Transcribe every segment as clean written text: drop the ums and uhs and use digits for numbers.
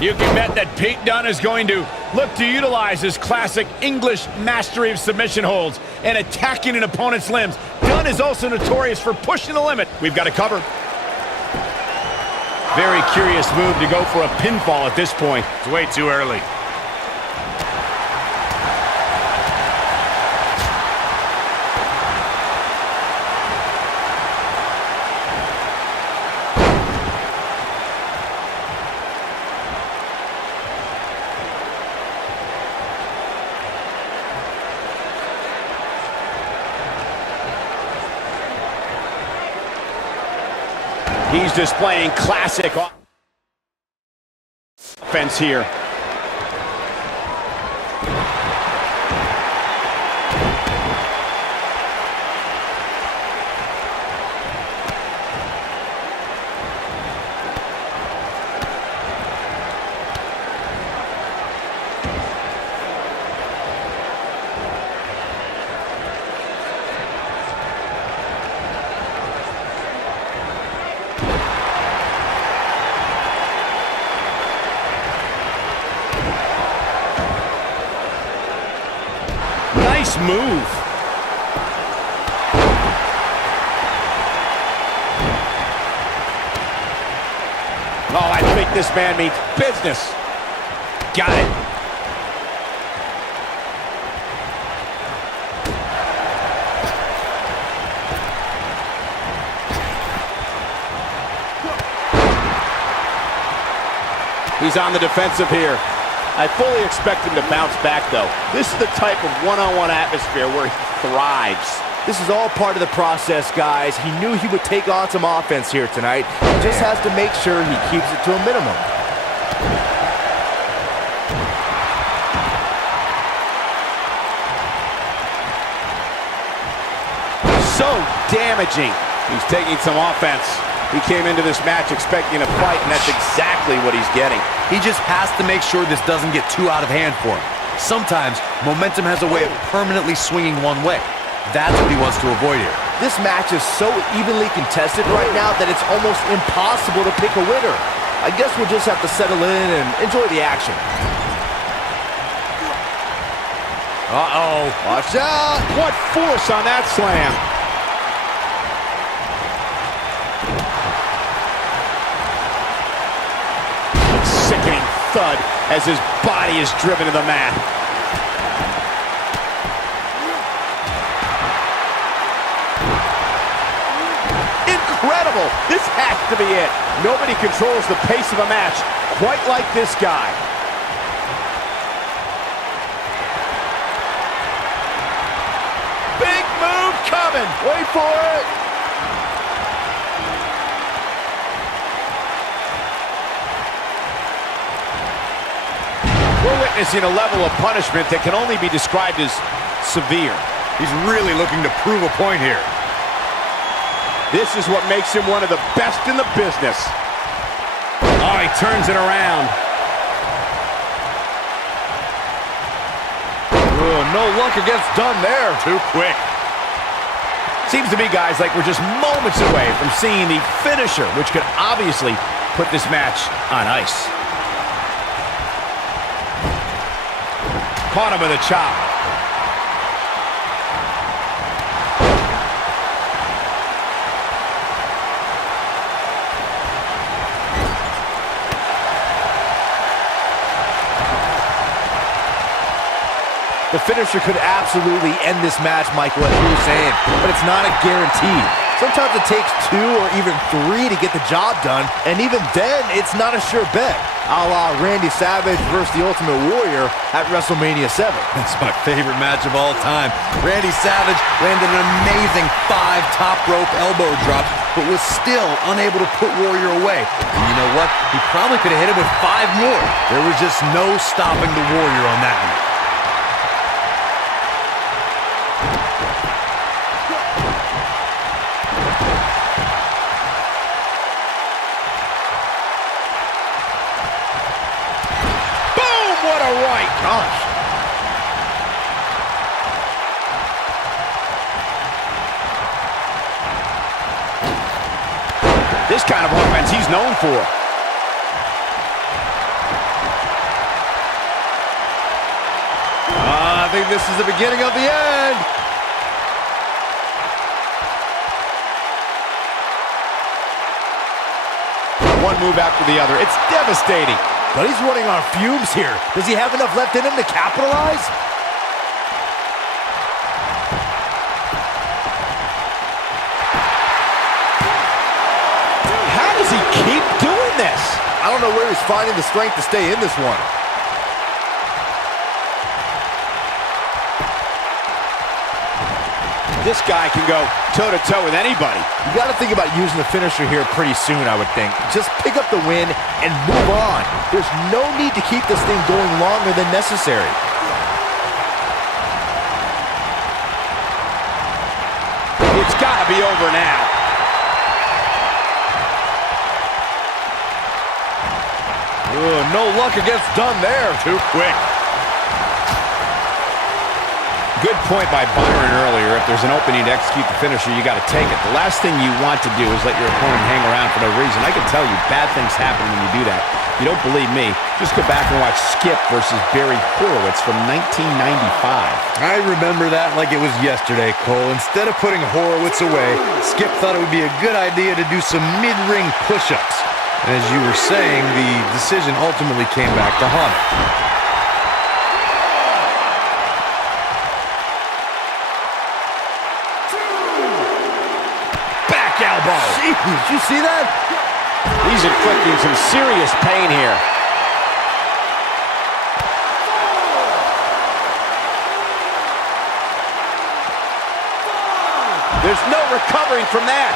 You can bet that Pete Dunne is going to look to utilize his classic English mastery of submission holds and attacking an opponent's limbs. Dunne is also notorious for pushing the limit. We've got to cover. Very curious move to go for a pinfall at this point. It's way too early. He's displaying classic offense here. Nice move. Oh, I think this man means business. Got it. He's on the defensive here. I fully expect him to bounce back, though. This is the type of one-on-one atmosphere where he thrives. This is all part of the process, guys. He knew he would take on some offense here tonight. He just has to make sure he keeps it to a minimum. So damaging. He's taking some offense. He came into this match expecting a fight, and that's exactly what he's getting. He just has to make sure this doesn't get too out of hand for him. Sometimes, momentum has a way of permanently swinging one way. That's what he wants to avoid here. This match is so evenly contested right now that it's almost impossible to pick a winner. I guess we'll just have to settle in and enjoy the action. Uh-oh. Watch out. What force on that slam. Sickening thud as his body is driven to the mat. Incredible! This has to be it. Nobody controls the pace of a match quite like this guy. Big move coming. Wait for it. We're witnessing a level of punishment that can only be described as severe. He's really looking to prove a point here. This is what makes him one of the best in the business. Oh, he turns it around. Oh, no luck against Dunne there. Too quick. Seems to me, guys, like we're just moments away from seeing the finisher, which could obviously put this match on ice. Caught him with a chop. The finisher could absolutely end this match, Michael, as you were saying, but it's not a guarantee. Sometimes it takes 2 or even 3 to get the job done, and even then, it's not a sure bet. A la Randy Savage versus the Ultimate Warrior at WrestleMania 7. That's my favorite match of all time. Randy Savage landed an amazing 5 top rope elbow drops, but was still unable to put Warrior away. And you know what? He probably could have hit him with 5 more. There was just no stopping the Warrior on that one. What a right. Gosh. This kind of offense he's known for. think this is the beginning of the end. One move after the other. It's devastating. But he's running on fumes here. Does he have enough left in him to capitalize? How does he keep doing this? I don't know where he's finding the strength to stay in this one. This guy can go toe-to-toe with anybody. You got to think about using the finisher here pretty soon, I would think. Just pick up the win and move on. There's no need to keep this thing going longer than necessary. It's got to be over now. Ooh, no luck against Dunn there. Too quick. Good point by Byron earlier. If there's an opening to execute the finisher, you got to take it. The last thing you want to do is let your opponent hang around for no reason. I can tell you, bad things happen when you do that. You don't believe me? Just go back and watch Skip versus Barry Horowitz from 1995. I remember that like it was yesterday, Cole. Instead of putting Horowitz away, Skip thought it would be a good idea to do some mid-ring push-ups. And as you were saying, the decision ultimately came back to haunt him. Elbow. Jeez, did you see that? He's inflicting some serious pain here. There's no recovering from that.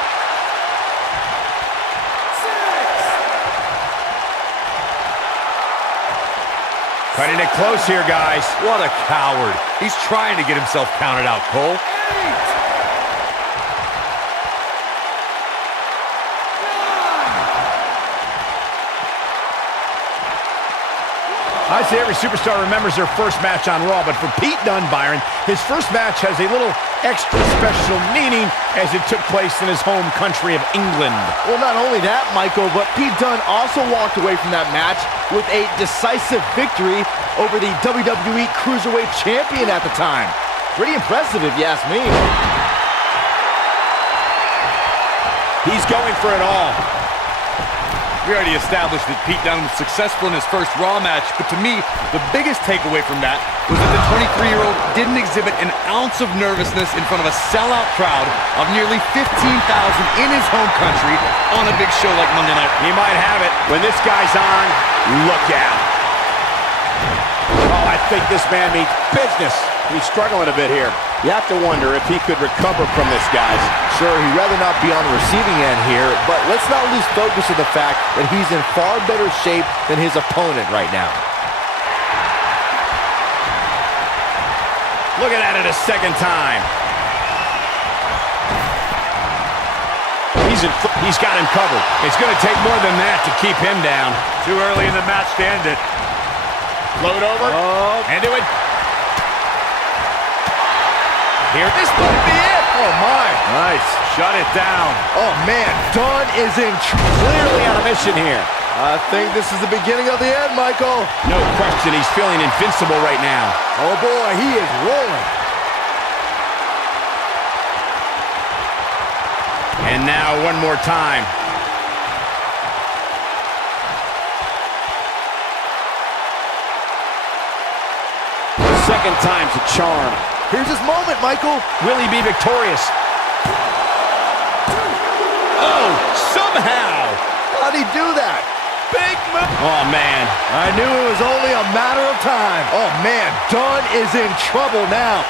Cutting it close here, guys. What a coward. He's trying to get himself counted out, Cole. I'd say every superstar remembers their first match on Raw, but for Pete Dunne, Byron, his first match has a little extra special meaning as it took place in his home country of England. Well, not only that, Michael, but Pete Dunne also walked away from that match with a decisive victory over the WWE Cruiserweight Champion at the time. Pretty impressive, if you ask me. He's going for it all. We already established that Pete Dunne was successful in his first Raw match, but to me, the biggest takeaway from that was that the 23-year-old didn't exhibit an ounce of nervousness in front of a sellout crowd of nearly 15,000 in his home country on a big show like Monday Night. He might have it. When this guy's on, look out. Oh, I think this man means business. He's struggling a bit here. You have to wonder if he could recover from this, guys. Sure, he'd rather not be on the receiving end here, but let's not lose focus of the fact that he's in far better shape than his opponent right now. Looking at it a second time. He's got him covered. It's going to take more than that to keep him down. Too early in the match to end it. Float over. Oh. And do it. Here, this might be it. Oh, my. Nice. Shut it down. Oh, man, Dunne is Clearly on a mission here. I think this is the beginning of the end, Michael. No question, he's feeling invincible right now. Oh, boy, he is rolling. And now one more time. Second time's a charm. Here's his moment, Michael. Will he be victorious? Oh, somehow. How'd he do that? Big move. Oh, man. I knew it was only a matter of time. Oh, man, Dunne is in trouble now.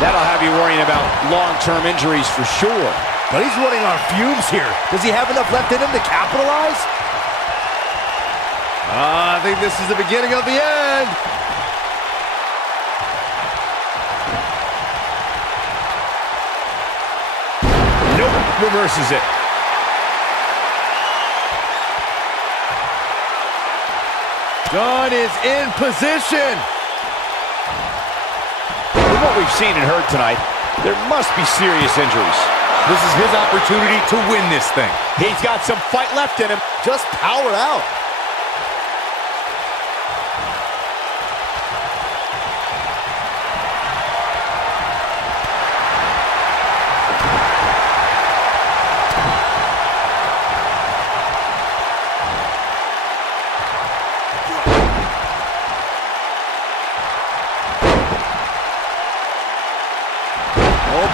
That'll have you worrying about long-term injuries for sure. But he's running on fumes here. Does he have enough left in him to capitalize? I think this is the beginning of the end. Nope, reverses it. Dunne is in position. From what we've seen and heard tonight, there must be serious injuries. This is his opportunity to win this thing. He's got some fight left in him. Just power out.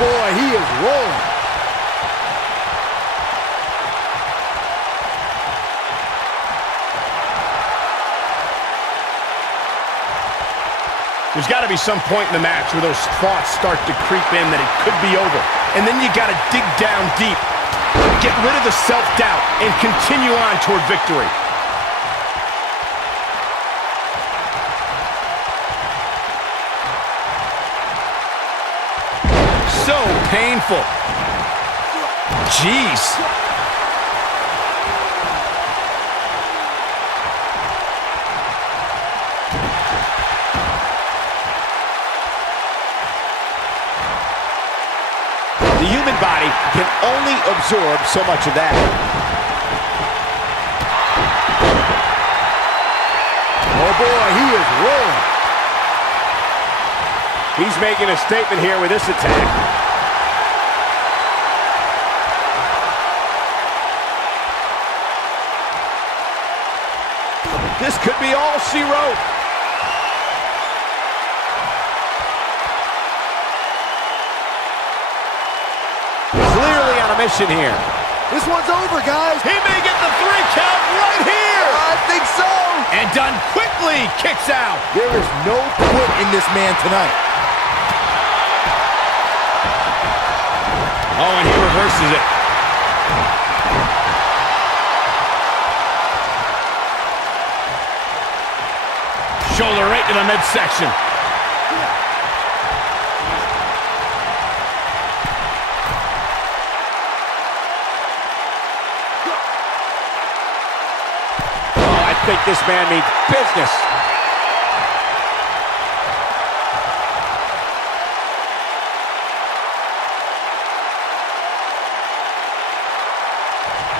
boy, he is rolling. There's got to be some point in the match where those thoughts start to creep in that it could be over. And then you got to dig down deep, get rid of the self-doubt, and continue on toward victory. So painful. Jeez. The human body can only absorb so much of that. Oh boy, he is rolling. He's making a statement here with this attack. This could be all she wrote. Clearly on a mission here. This one's over, guys. He may get the 3 count right here. I think so. And done quickly. Kicks out. There is no quit in this man tonight. Oh, and he reverses it. Shoulder right to the midsection. Oh, I think this man means business.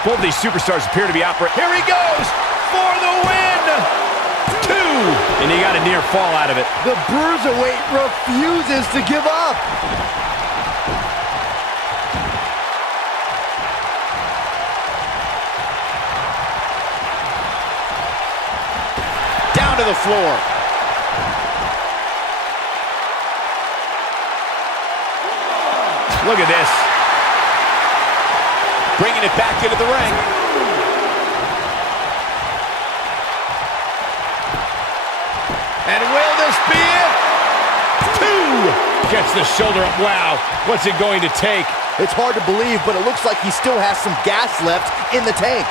Both these superstars appear to be operating. Here he goes for the win. 2. And he got a near fall out of it. The Bruiserweight refuses to give up. Down to the floor. Look at this. Bringing it back into the ring. And will this be it? 2. Gets the shoulder up. Wow. What's it going to take? It's hard to believe, but it looks like he still has some gas left in the tank.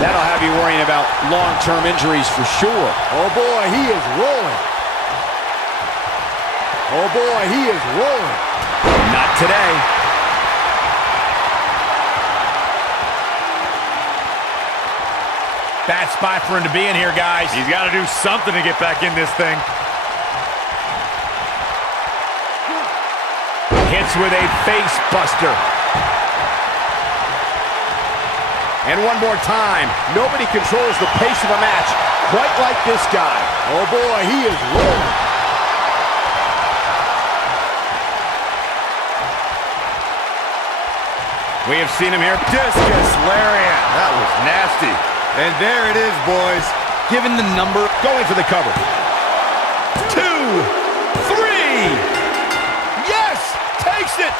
That'll have you worrying about long-term injuries for sure. Oh boy, he is rolling. Oh boy, he is rolling. Not today. Bad spot for him to be in here, guys. He's got to do something to get back in this thing. Hits with a face buster. And one more time. Nobody controls the pace of a match quite like this guy. Oh boy, he is rolling. We have seen him here. Discus lariat. That was nasty. And there it is, boys. Given the number, going for the cover. 2, 3. Yes! Takes it!